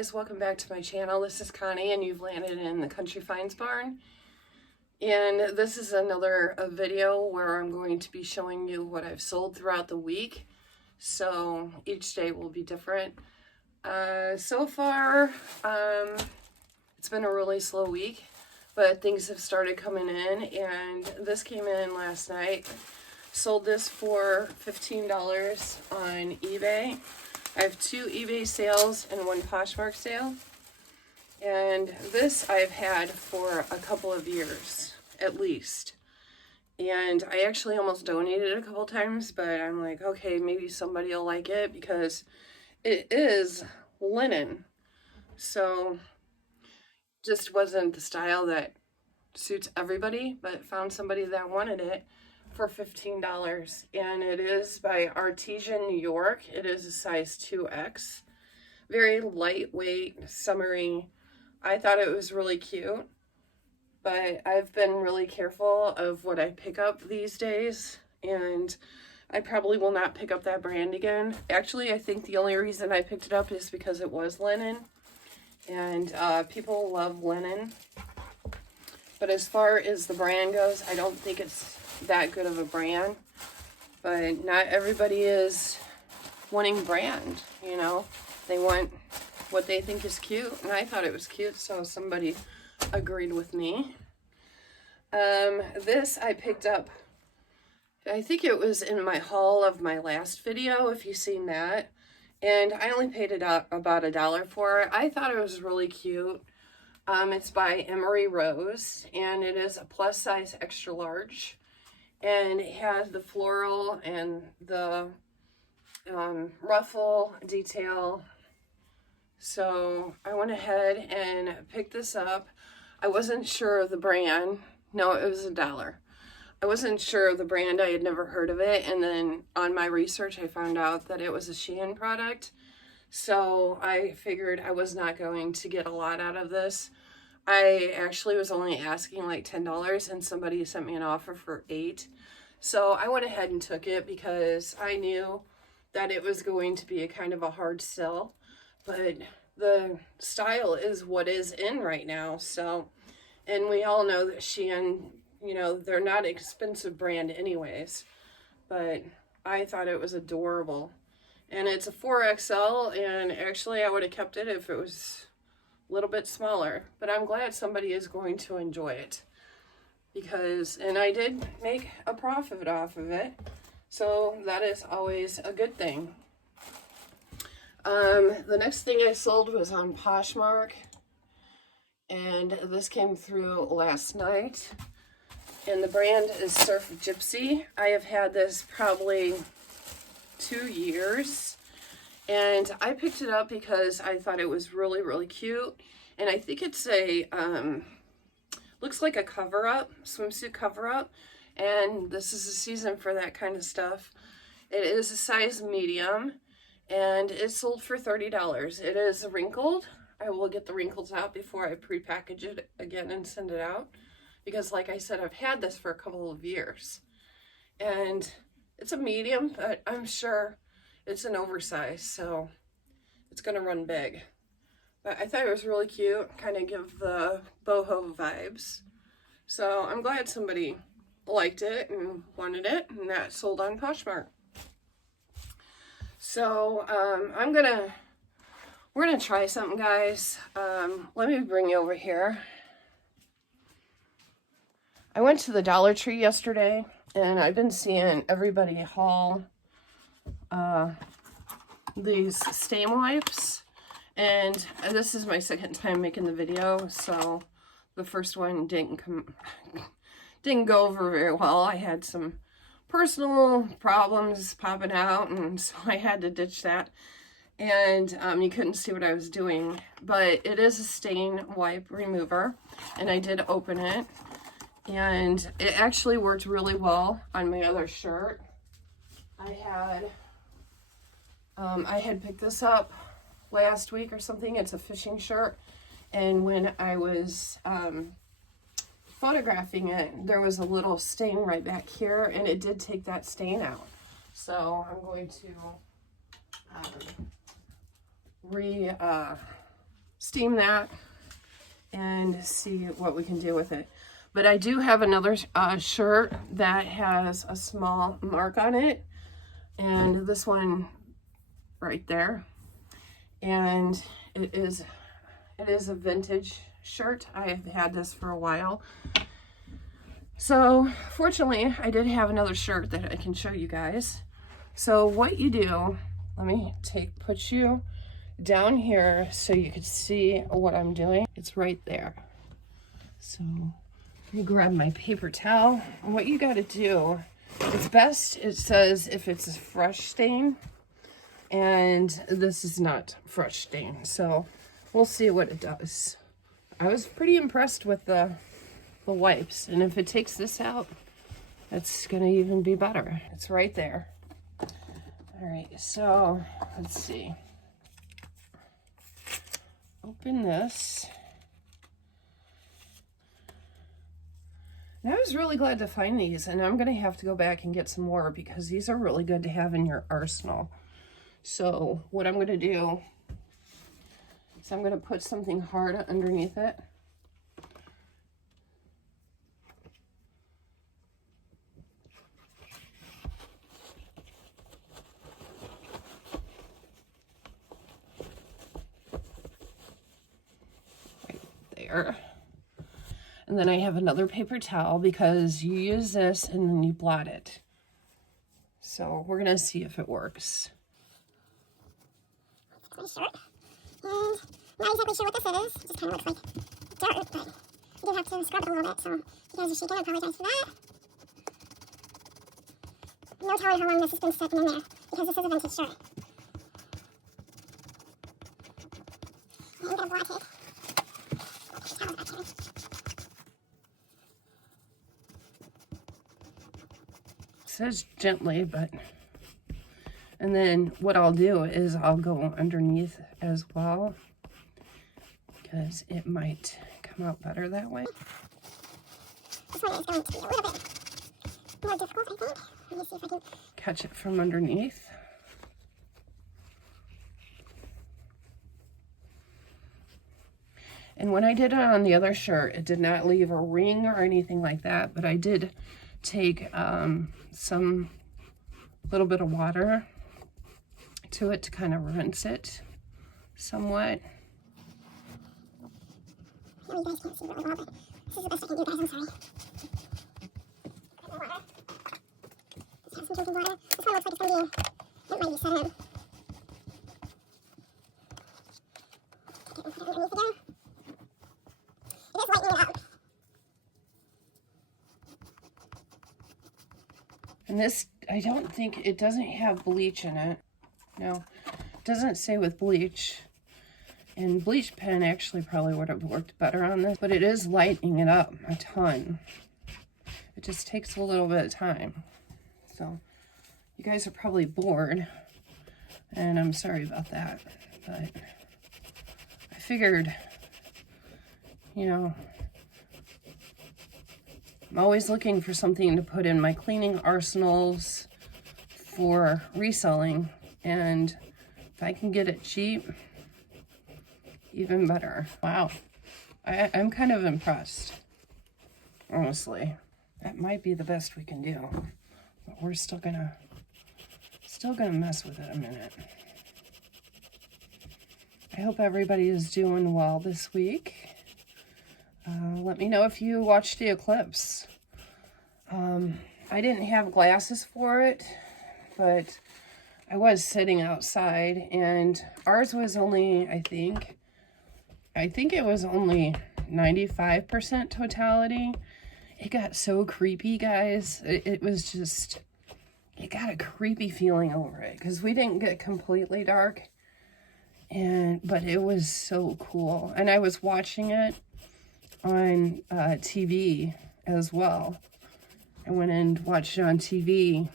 guys, welcome back to my channel. This is Connie and you've landed in the Country Finds Barn. And this is another video where I'm going to be showing you what I've sold throughout the week. So each day will be different. So far, it's been a really slow week, but things have started coming in, and this came in last night. Sold this for $15 on eBay. I have 2 eBay sales and 1 Poshmark sale. And this I've had for a couple of years, at least. And I actually almost donated it a couple times, but I'm like, okay, maybe somebody will like it because it is linen. So just wasn't the style that suits everybody, but found somebody that wanted it for $15. And it is by Artesian New York. It is a size 2X. Very lightweight, summery. I thought it was really cute, but I've been really careful of what I pick up these days, and I probably will not pick up that brand again. Actually, I think the only reason I picked it up is because it was linen, and people love linen. But as far as the brand goes, I don't think it's that good of a brand. But not everybody is wanting brand, you know. They want what they think is cute, and I thought it was cute, so somebody agreed with me. This I picked up, I think it was in my haul of my last video, if you've seen that, and I only paid it about $1 for it. I thought it was really cute. It's by Emery Rose, and it is a plus size extra large, and it has the floral and the ruffle detail. So I went ahead and picked this up. I wasn't sure of the brand. No, it was $1. I wasn't sure of the brand. I had never heard of it. And then on my research, I found out that it was a Shein product. So I figured I was not going to get a lot out of this. I actually was only asking like $10, and somebody sent me an offer for $8. So I went ahead and took it because I knew that it was going to be a kind of a hard sell. But the style is what is in right now. So, and we all know that Shein, you know, they're not an expensive brand anyways. But I thought it was adorable. And it's a 4XL, and actually I would have kept it if it was a little bit smaller. But I'm glad somebody is going to enjoy it. Because, and I did make a profit off of it. So that is always a good thing. The next thing I sold was on Poshmark, and this came through last night, and the brand is Surf Gypsy. I have had this probably 2 years, and I picked it up because I thought it was really, really cute, and I think it's a, looks like a cover-up, swimsuit cover-up, and this is the season for that kind of stuff. It is a size medium, and it's sold for $30. It is wrinkled. I will get the wrinkles out before I pre-package it again and send it out. Because like I said, I've had this for a couple of years. And it's a medium, but I'm sure it's an oversize, so it's going to run big. But I thought it was really cute, kind of give the boho vibes. So I'm glad somebody liked it and wanted it, and that sold on Poshmark. So, we're gonna try something, guys. Let me bring you over here. I went to the Dollar Tree yesterday, and I've been seeing everybody haul these stain wipes, and this is my second time making the video, so the first one didn't go over very well. I had some personal problems popping out, and so I had to ditch that, and you couldn't see what I was doing, but it is a stain wipe remover, and I did open it, and it actually worked really well on my other shirt. I had picked this up last week or something. It's a fishing shirt, and when I was photographing it, there was a little stain right back here, and it did take that stain out. So I'm going to steam that and see what we can do with it. But I do have another shirt that has a small mark on it, and this one right there, and it is a vintage shirt. I've had this for a while. So fortunately, I did have another shirt that I can show you guys. So what you do, let me put you down here so you can see what I'm doing. It's right there. So let me grab my paper towel. And what you got to do, it's best, it says if it's a fresh stain, and this is not fresh stain. So we'll see what it does. I was pretty impressed with the wipes, and if it takes this out, it's gonna even be better. It's right there. All right, so let's see. Open this. And I was really glad to find these, and I'm gonna have to go back and get some more because these are really good to have in your arsenal. So what I'm gonna do is I'm gonna put something hard underneath it. And then I have another paper towel because you use this and then you blot it. So we're gonna see if it works. It's a shirt. And I'm not exactly sure what this is. It just kind of looks like dirt, but I did have to scrub it a little bit, so if you guys are shaking, I apologize for that. No telling how long this has been sitting in there because this is a vintage shirt. I'm gonna blot it. Says gently, but, and then what I'll do is I'll go underneath as well because it might come out better that way. This one is going to be a little bit more difficult, I think. Let me see if I can catch it from underneath. And when I did it on the other shirt, it did not leave a ring or anything like that, but I did take some little bit of water to it to kind of rinse it somewhat. I know you guys can't see really well, but this is the best I can do, guys. I'm sorry. Water. Let's have some drinking water. This one looks like it's going to be, it might be set in. Take it and put it underneath again. It is lightening it up. And this, I don't think, it doesn't have bleach in it. No, it doesn't say with bleach. And bleach pen actually probably would have worked better on this, but it is lightening it up a ton. It just takes a little bit of time. So you guys are probably bored, and I'm sorry about that, but I figured, you know, I'm always looking for something to put in my cleaning arsenals for reselling, and if I can get it cheap, even better. Wow, I'm kind of impressed, honestly. That might be the best we can do, but we're still gonna mess with it a minute. I hope everybody is doing well this week. Let me know if you watched the eclipse. I didn't have glasses for it, but I was sitting outside, and ours was only, I think it was only 95% totality. It got so creepy, guys. It was just, it got a creepy feeling over it because we didn't get completely dark, but it was so cool. And I was watching it on TV as well. I went and watched it on TV,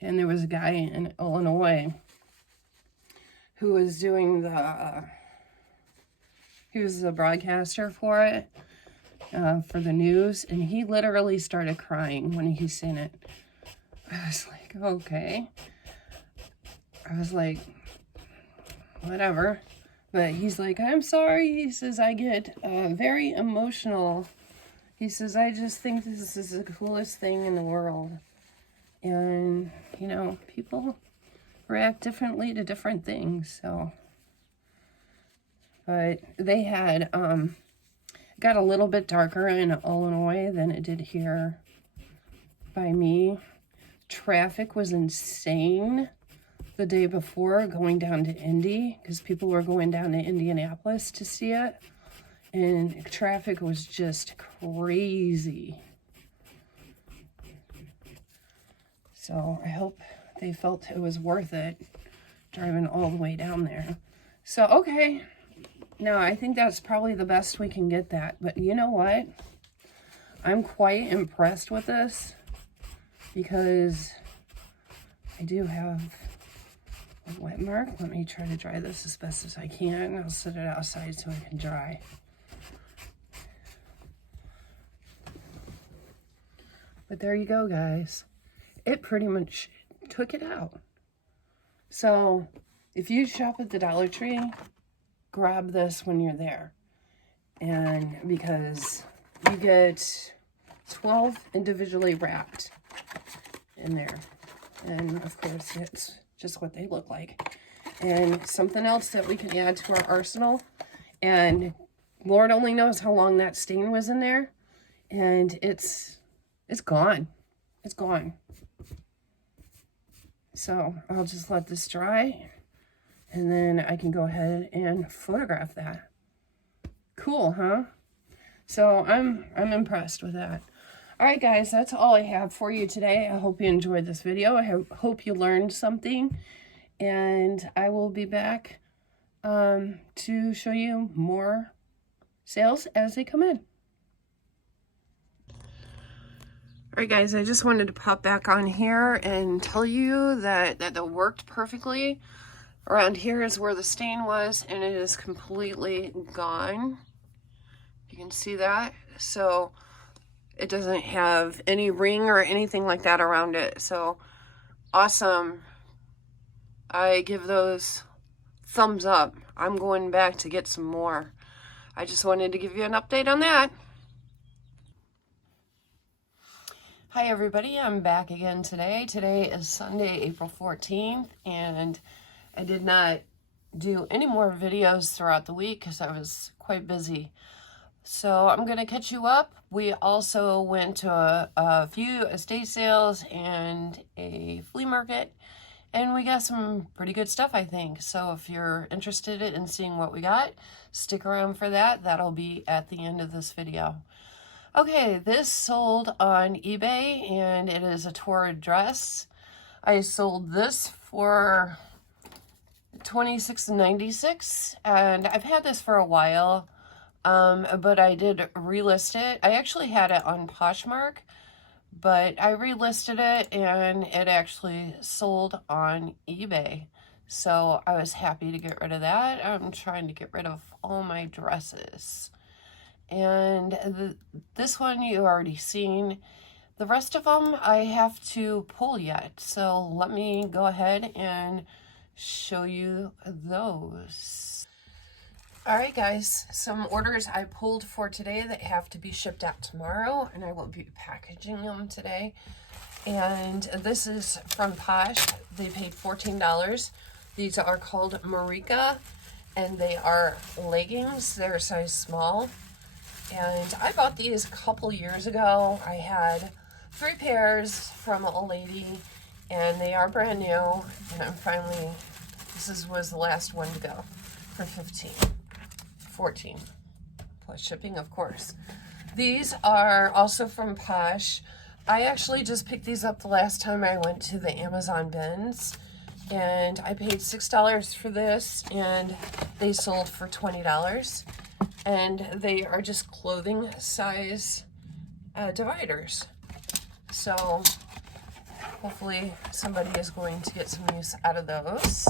and there was a guy in Illinois who was doing he was the broadcaster for it, for the news, and he literally started crying when he seen it. I was like, okay. I was like, whatever. But he's like, I'm sorry. He says, I get very emotional. He says, I just think this is the coolest thing in the world. And, you know, people react differently to different things, so. But they had, got a little bit darker in Illinois than it did here by me. Traffic was insane the day before going down to Indy, because people were going down to Indianapolis to see it, and traffic was just crazy. So I hope they felt it was worth it driving all the way down there. So, okay, now I think that's probably the best we can get that, but you know what, I'm quite impressed with this, because I do have a wet mark. Let me try to dry this as best as I can. I'll set it outside so it can dry. But there you go, guys. It pretty much took it out. So if you shop at the Dollar Tree, grab this when you're there. And because you get 12 individually wrapped in there. And of course, it's just what they look like. And something else that we can add to our arsenal, and Lord only knows how long that stain was in there, and it's gone. It's gone. So I'll just let this dry, and then I can go ahead and photograph that. Cool, huh? So I'm impressed with that. All right, guys, that's all I have for you today. I hope you enjoyed this video. I hope you learned something, and I will be back to show you more sales as they come in. All right, guys, I just wanted to pop back on here and tell you that that worked perfectly. Around here is where the stain was, and it is completely gone. You can see that. So it doesn't have any ring or anything like that around it. So awesome. I give those thumbs up. I'm going back to get some more. I just wanted to give you an update on that. Hi everybody, I'm back again today. Today is Sunday, April 14th, and I did not do any more videos throughout the week because I was quite busy. So I'm going to catch you up. We also went to a few estate sales and a flea market, and we got some pretty good stuff, I think. So if you're interested in seeing what we got, stick around for that. That'll be at the end of this video. Okay, this sold on eBay, and it is a torrid dress. I sold this for $26.96, and I've had this for a while. But I did relist it. I actually had it on Poshmark, but I relisted it and it actually sold on eBay. So I was happy to get rid of that. I'm trying to get rid of all my dresses. And this one you already seen. The rest of them I have to pull yet. So let me go ahead and show you those. All right, guys, some orders I pulled for today that have to be shipped out tomorrow, and I will be packaging them today. And this is from Posh. They paid $14. These are called Marika, and they are leggings. They're size small. And I bought these a couple years ago. I had 3 pairs from a lady, and they are brand new. And I'm finally, was the last one to go for $14 plus shipping, of course. These are also from Posh. I actually just picked these up the last time I went to the Amazon bins, and I paid $6 for this, and they sold for $20. And they are just clothing size dividers. So hopefully somebody is going to get some use out of those.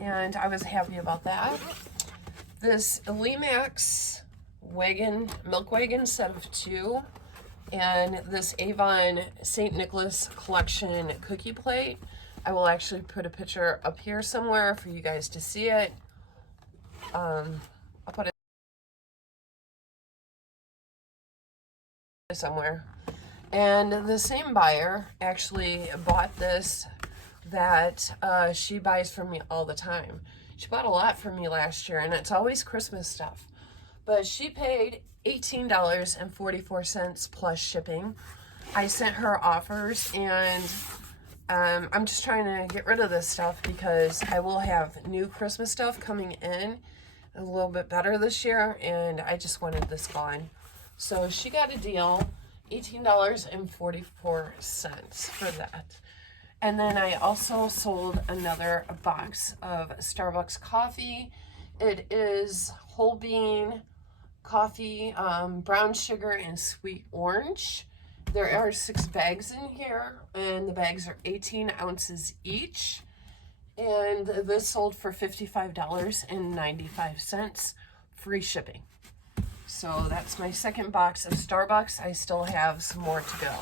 And I was happy about that. This Limax milk wagon set of 2, and this Avon St. Nicholas collection cookie plate. I will actually put a picture up here somewhere for you guys to see it. I'll put it somewhere. And the same buyer actually bought this that she buys from me all the time. She bought a lot from me last year, and it's always Christmas stuff. But she paid $18.44 plus shipping. I sent her offers, and I'm just trying to get rid of this stuff because I will have new Christmas stuff coming in a little bit better this year, and I just wanted this gone. So she got a deal, $18.44 for that. And then I also sold another box of Starbucks coffee. It is whole bean coffee, brown sugar, and sweet orange. There are 6 bags in here, and the bags are 18 ounces each. And this sold for $55.95, free shipping. So that's my second box of Starbucks. I still have some more to go.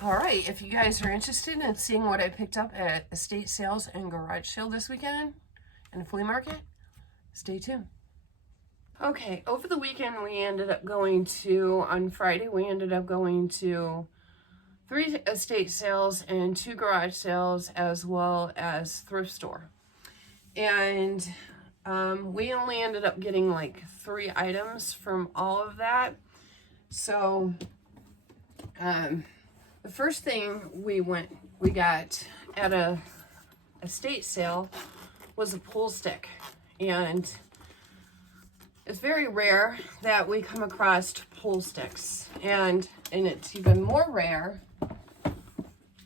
All right, if you guys are interested in seeing what I picked up at estate sales and garage sale this weekend and flea market, stay tuned. Okay, over the weekend on Friday, we ended up going to 3 estate sales and 2 garage sales, as well as thrift store. And we only ended up getting like 3 items from all of that. So the first thing we got at a estate sale was a pool stick. And it's very rare that we come across pool sticks. And it's even more rare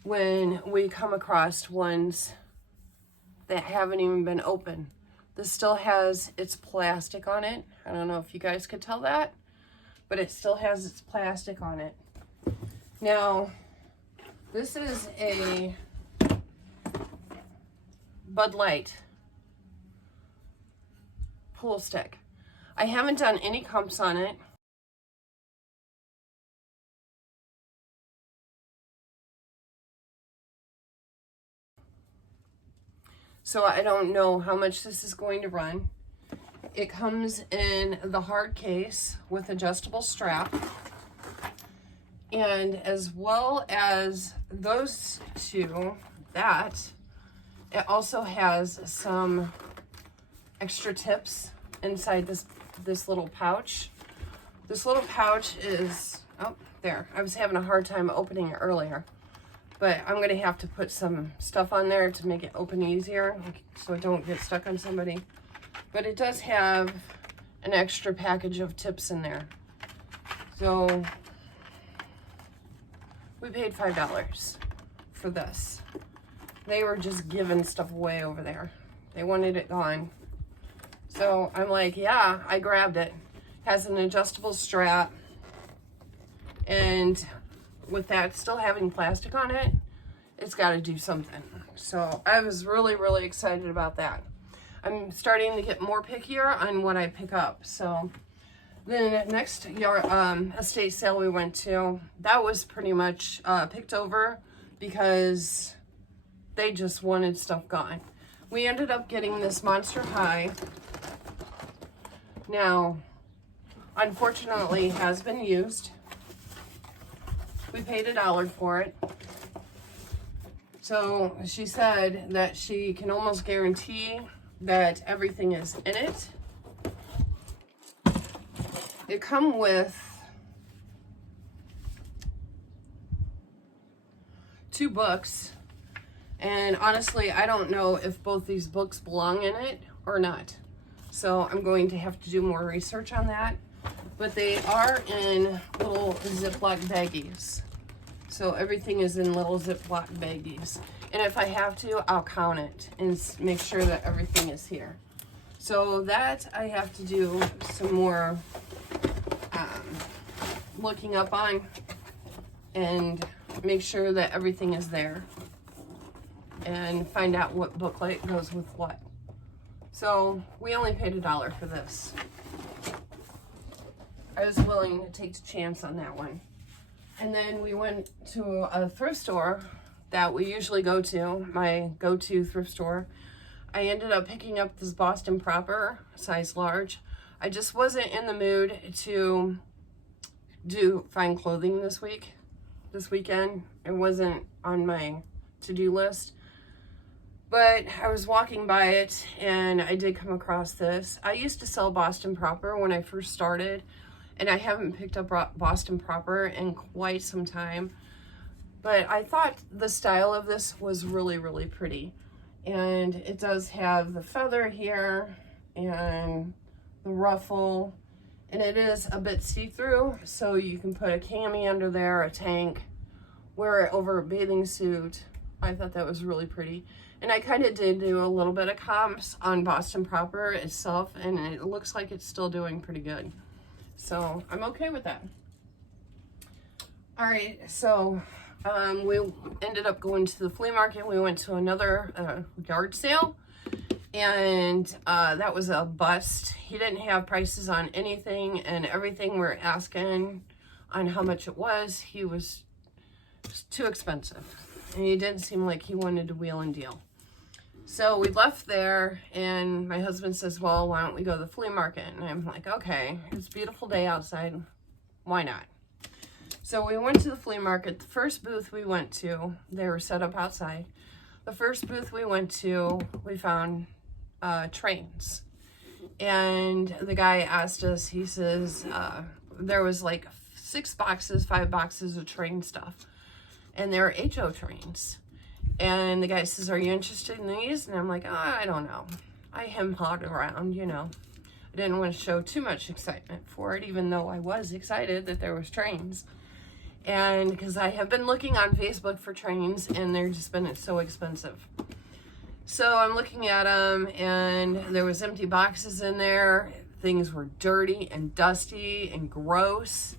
when we come across ones that haven't even been opened. This still has its plastic on it. I don't know if you guys could tell that, but it still has its plastic on it. Now, this is a Bud Light pool stick. I haven't done any comps on it. So I don't know how much this is going to run. It comes in the hard case with adjustable strap. And as well as those two, it also has some extra tips inside this little pouch. This little pouch is, oh, there. I was having a hard time opening it earlier. But I'm going to have to put some stuff on there to make it open easier so it don't get stuck on somebody. But it does have an extra package of tips in there. So we paid $5 for this. They were just giving stuff away over there. They wanted it gone. So I'm like, yeah, I grabbed it. Has an adjustable strap. And with that still having plastic on it, it's got to do something. So I was really, really excited about that. I'm starting to get more pickier on what I pick up. So then next estate sale we went to, that was pretty much picked over because they just wanted stuff gone. We ended up getting this Monster High. Now, unfortunately, it has been used. We paid $1 for it. So she said that she can almost guarantee that everything is in it. It come with 2 books. And honestly, I don't know if both these books belong in it or not. So I'm going to have to do more research on that. But they are in little Ziploc baggies. So everything is in little Ziploc baggies. And if I have to, I'll count it and make sure that everything is here. So that I have to do some more looking up on and make sure that everything is there. And find out what booklet goes with what. So we only paid $1 for this. I was willing to take a chance on that one. And then we went to a thrift store that we usually go to, my go-to thrift store. I ended up picking up this Boston Proper, size large. I just wasn't in the mood to do fine clothing this weekend. It wasn't on my to-do list. But I was walking by it and I did come across this. I used to sell Boston Proper when I first started, and I haven't picked up Boston Proper in quite some time. But I thought the style of this was really, really pretty. And it does have the feather here and the ruffle, and it is a bit see-through, so you can put a cami under there, a tank, wear it over a bathing suit. I thought that was really pretty. And I kind of did do a little bit of comps on Boston Proper itself, and it looks like it's still doing pretty good. So I'm okay with that. All right, so we ended up going to the flea market. We went to another yard sale, and that was a bust. He didn't have prices on anything, and everything we're asking on how much it was, he was too expensive. And he didn't seem like he wanted to wheel and deal. So we left there, and my husband says, well, why don't we go to the flea market? And I'm like, okay, it's a beautiful day outside. Why not? So we went to the flea market. The first booth we went to, they were set up outside. The first booth we went to, we found trains. And the guy asked us, he says, there was like 5 boxes of train stuff. And they're HO trains. And the guy says, are you interested in these? And I'm like, oh, I don't know. I hem-hawed around, you know. I didn't want to show too much excitement for it, even though I was excited that there was trains. And because I have been looking on Facebook for trains, and they're just been so expensive. So I'm looking at them, and there was empty boxes in there. Things were dirty and dusty and gross.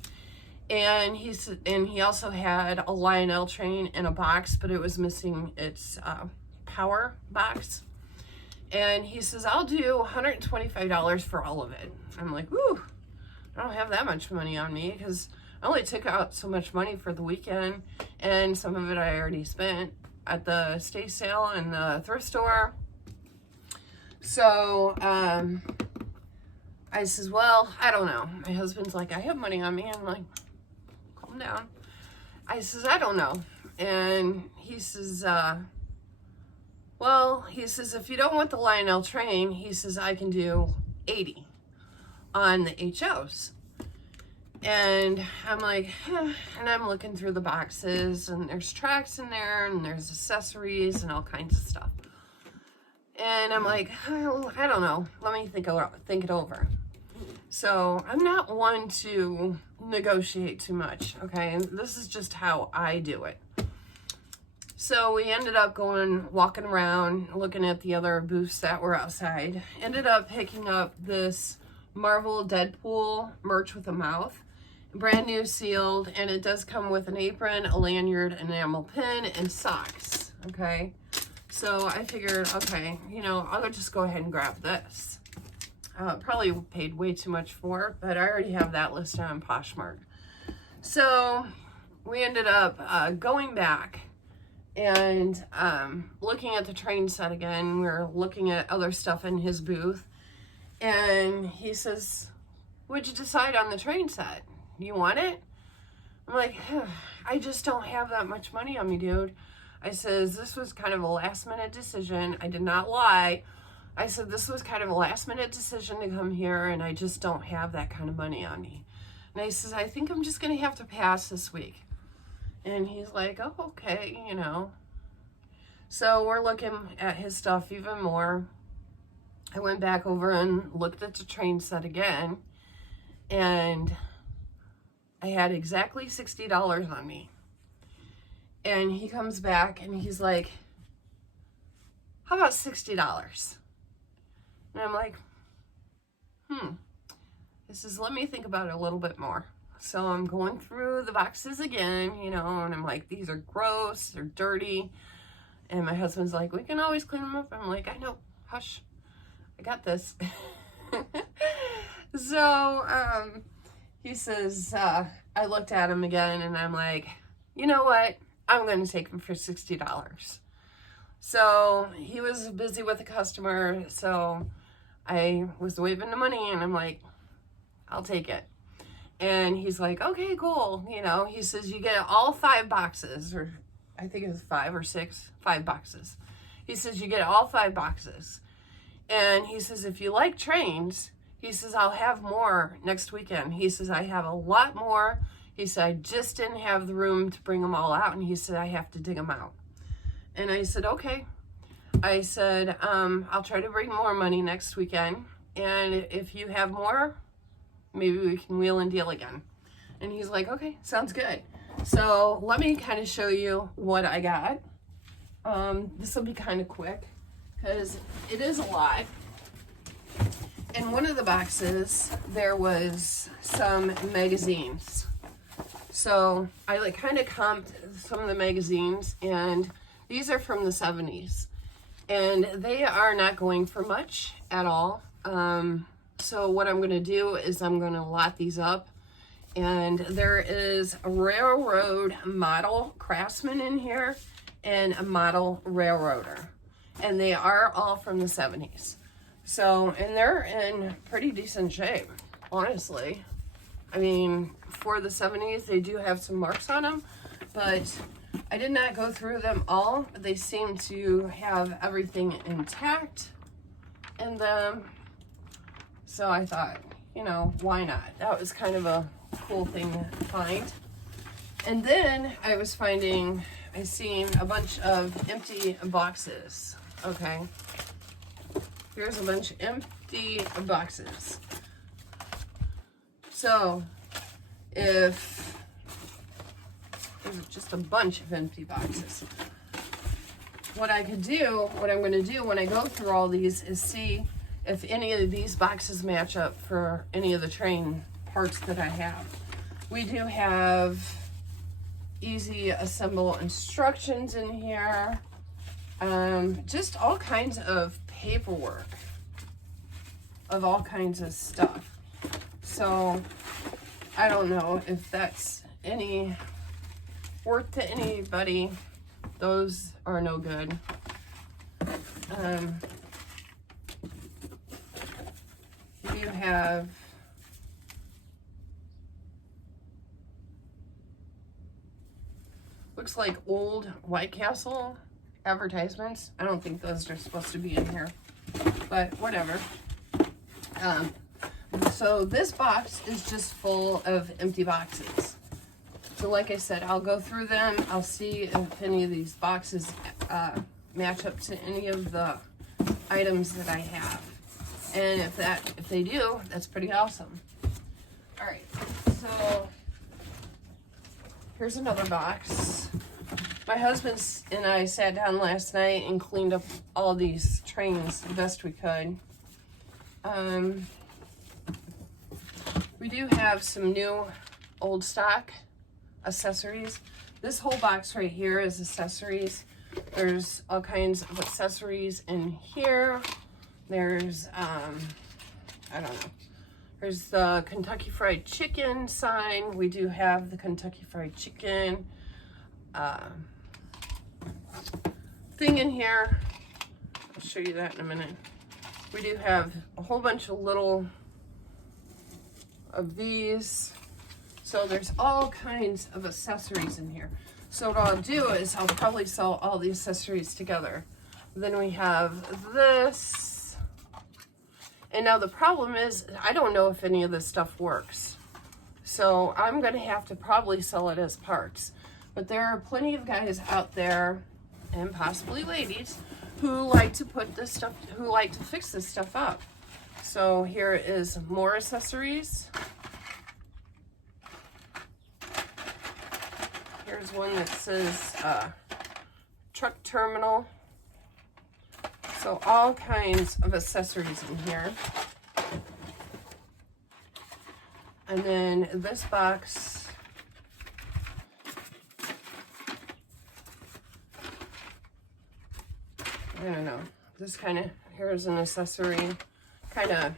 And he also had a Lionel train in a box, but it was missing its power box. And he says, I'll do $125 for all of it. I'm like, ooh, I don't have that much money on me, because I only took out so much money for the weekend, and some of it I already spent at the estate sale and the thrift store. So I says, well, I don't know. My husband's like, I have money on me. I'm like, calm down. I says, I don't know. And he says, well, he says, if you don't want the Lionel train, he says, I can do 80 on the HOs. And I'm like, and I'm looking through the boxes, and there's tracks in there, and there's accessories and all kinds of stuff. And I'm like, oh, I don't know. Let me think it over. So I'm not one to negotiate too much, okay? And this is just how I do it. So we ended up walking around, looking at the other booths that were outside. Ended up picking up this Marvel Deadpool merch with a mouth. Brand new, sealed, and it does come with an apron, a lanyard, an enamel pin, and socks, okay? So I figured, okay, you know, I'll just go ahead and grab this. Probably paid way too much for it, but I already have that listed on Poshmark. So we ended up going back and looking at the train set again. We were looking at other stuff in his booth, and he says, what'd you decide on the train set? You want it? I'm like, I just don't have that much money on me, dude. I says, this was kind of a last minute decision. I did not lie. I said, this was kind of a last minute decision to come here, and I just don't have that kind of money on me. And I says, I think I'm just going to have to pass this week. And he's like, oh, okay, you know. So we're looking at his stuff even more. I went back over and looked at the train set again, and I had exactly $60 on me. And he comes back and he's like, how about $60? And I'm like, He says, let me think about it a little bit more. So I'm going through the boxes again, you know, and I'm like, these are gross, they're dirty. And my husband's like, we can always clean them up. I'm like, I know, hush, I got this. So he says, I looked at him again, and I'm like, you know what? I'm going to take him for $60. So he was busy with a customer, so I was waving the money and I'm like, I'll take it. And he's like, okay, cool. You know, he says you get all 5 boxes, or I think it was 5 or 6, 5 boxes. He says you get all 5 boxes. And he says, if you like trains, he says, I'll have more next weekend. He says, I have a lot more. He said, I just didn't have the room to bring them all out. And he said, I have to dig them out. And I said, okay. I said, I'll try to bring more money next weekend. And if you have more, maybe we can wheel and deal again. And he's like, okay, sounds good. So let me kind of show you what I got. This will be kind of quick because it is a lot. In one of the boxes, there was some magazines. So I like kind of comped some of the magazines, and these are from the 70s. And they are not going for much at all. So what I'm going to do is I'm going to lot these up. And there is a railroad model craftsman in here and a model railroader. And they are all from the 70s. So, and they're in pretty decent shape, honestly. I mean, for the 70s, they do have some marks on them, but I did not go through them all. They seem to have everything intact in them. So I thought, you know, why not? That was kind of a cool thing to find. And then I seen a bunch of empty boxes. Okay. Here's a bunch of empty boxes. So if there's just a bunch of empty boxes, what I'm going to do when I go through all these is see if any of these boxes match up for any of the train parts that I have. We do have easy assemble instructions in here. Just all kinds of paperwork of all kinds of stuff. So I don't know if that's any worth to anybody. Those are no good. You have looks like old White Castle advertisements. I don't think those are supposed to be in here, but whatever. So this box is just full of empty boxes. So like I said, I'll go through them. I'll see if any of these boxes match up to any of the items that I have. And if they do, that's pretty awesome. All right, so here's another box. My husband and I sat down last night and cleaned up all these trains the best we could. We do have some new old stock accessories. This whole box right here is accessories. There's all kinds of accessories in here. There's, I don't know. There's the Kentucky Fried Chicken sign. We do have the Kentucky Fried Chicken thing in here. I'll show you that in a minute. We do have a whole bunch of little of these. So there's all kinds of accessories in here. So what I'll do is I'll probably sell all the accessories together. Then we have this. And now the problem is I don't know if any of this stuff works. So I'm going to have to probably sell it as parts. But there are plenty of guys out there, and possibly ladies, who like to put this stuff, who like to fix this stuff up. So here is more accessories. Here's one that says truck terminal. So all kinds of accessories in here. And then this box I don't know. This kind of, here's an accessory. Kind of,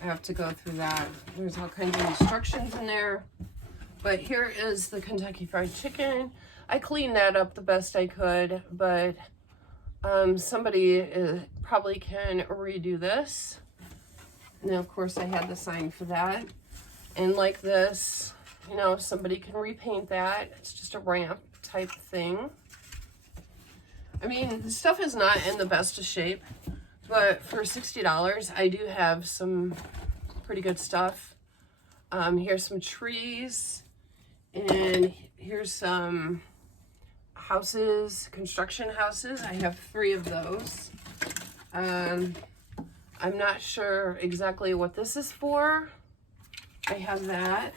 I have to go through that. There's all kinds of instructions in there. But here is the Kentucky Fried Chicken. I cleaned that up the best I could, but Somebody probably can redo this. And then of course I had the sign for that. And like this, you know, somebody can repaint that. It's just a ramp type thing. I mean, the stuff is not in the best of shape, but for $60, I do have some pretty good stuff. Here's some trees, and here's some houses, construction houses. I have 3 of those. I'm not sure exactly what this is for. I have that.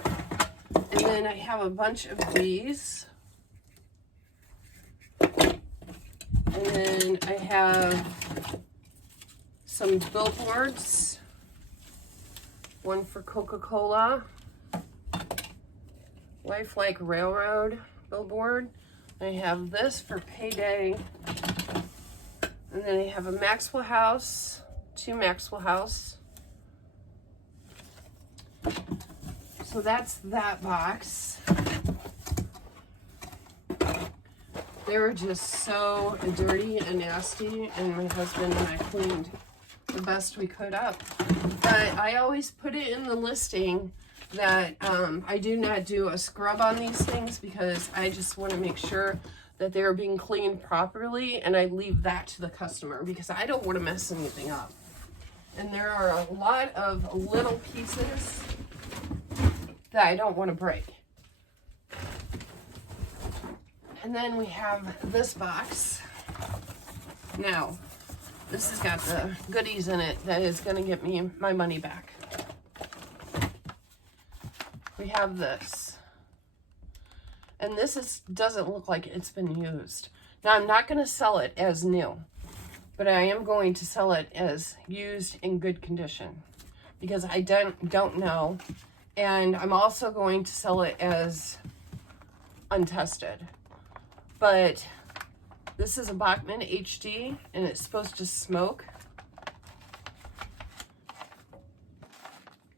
And then I have a bunch of these. And then I have some billboards. One for Coca-Cola. Lifelike Railroad billboard. I have this for Payday. And then I have a Maxwell House. 2 Maxwell House. So that's that box. They were just so dirty and nasty, and my husband and I cleaned the best we could up. But I always put it in the listing that I do not do a scrub on these things, because I just want to make sure that they're being cleaned properly, and I leave that to the customer because I don't want to mess anything up. And there are a lot of little pieces that I don't want to break. And then we have this box. Now, this has got the goodies in it that is going to get me my money back. We have this. And this doesn't look like it's been used. Now, I'm not going to sell it as new, but I am going to sell it as used in good condition because I don't know. And I'm also going to sell it as untested. But this is a Bachmann HD, and it's supposed to smoke.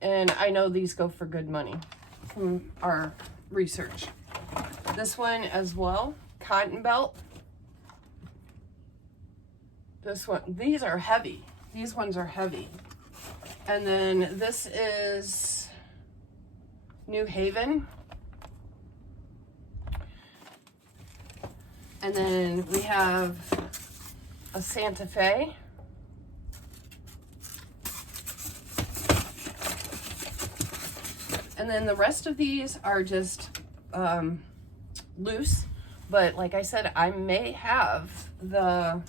And I know these go for good money from our research. This one as well, cotton belt. This one, these are heavy. These ones are heavy. And then this is New Haven. And then we have a Santa Fe. And then the rest of these are just loose. But like I said, I may have the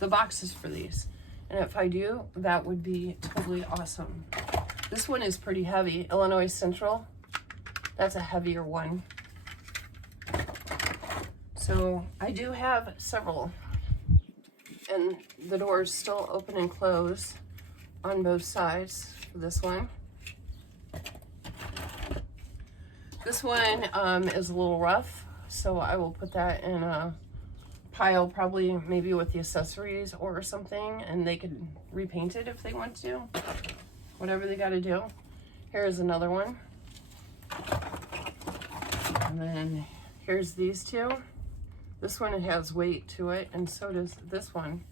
boxes for these. And if I do, that would be totally awesome. This one is pretty heavy. Illinois Central. That's a heavier one. So I do have several, and the doors still open and close on both sides for this one. This one is a little rough, so I will put that in a pile, probably maybe with the accessories or something, and they can repaint it if they want to, whatever they got to do. Here's another one, and then here's these 2. This one has weight to it, and so does this one.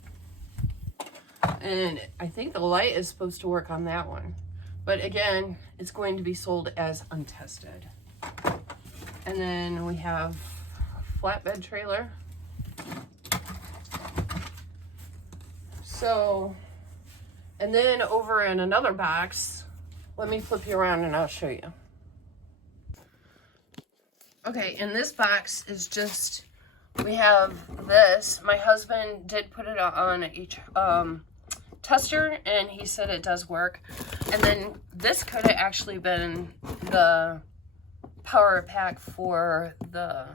And I think the light is supposed to work on that one. But again, it's going to be sold as untested. And then we have a flatbed trailer. So, and then over in another box, let me flip you around and I'll show you. Okay, in this box is just, we have this. My husband did put it on each tester, and he said it does work. And then this could have actually been the power pack for the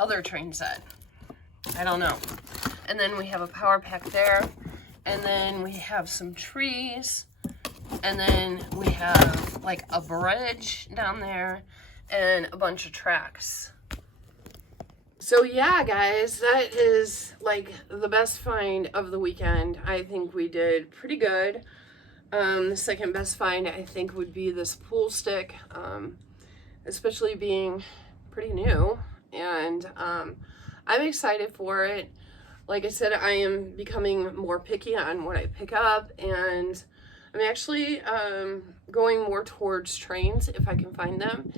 other train set. I don't know. And then we have a power pack there. And then we have some trees. And then we have like a bridge down there and a bunch of tracks. So yeah, guys, that is like the best find of the weekend. I think we did pretty good. The second best find, I think, would be this pool stick, especially being pretty new and I'm excited for it. Like I said, I am becoming more picky on what I pick up, and I'm actually going more towards trains if I can find them.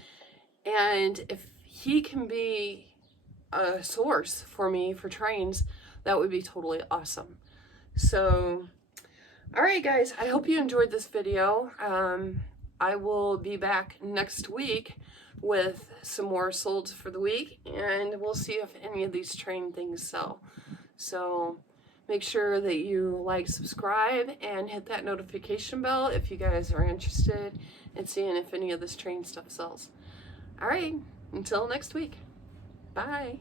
And if he can be a source for me for trains, that would be totally awesome. So, all right, guys, I hope you enjoyed this video. I will be back next week with some more solds for the week, and we'll see if any of these train things sell. So make sure that you like, subscribe, and hit that notification bell if you guys are interested in seeing if any of this train stuff sells. All right, until next week. Bye.